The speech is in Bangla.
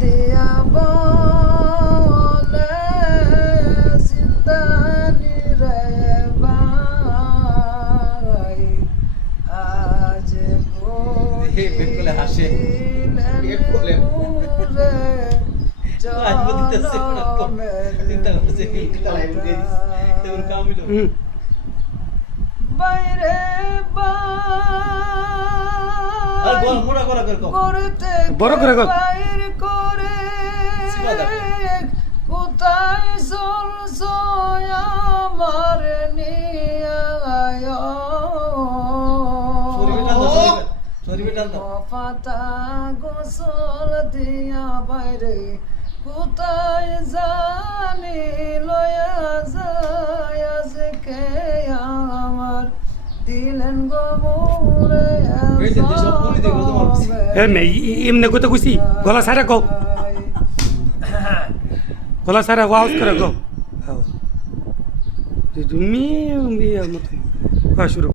দিয়া বলে সিন্দানি রে ভাই আজ বাইরে বড় করে কর। বাইর করে কোথায় চলছ আমার পাতা গোসল দিয়া বাইরে কোথায় জানি লয়া যায় আজকে আমার দিলেন গোবরে এমনি কথা কইছি গলা সারা কও গলা সারা ওয়াজ করে কও তুমি মতো শুরু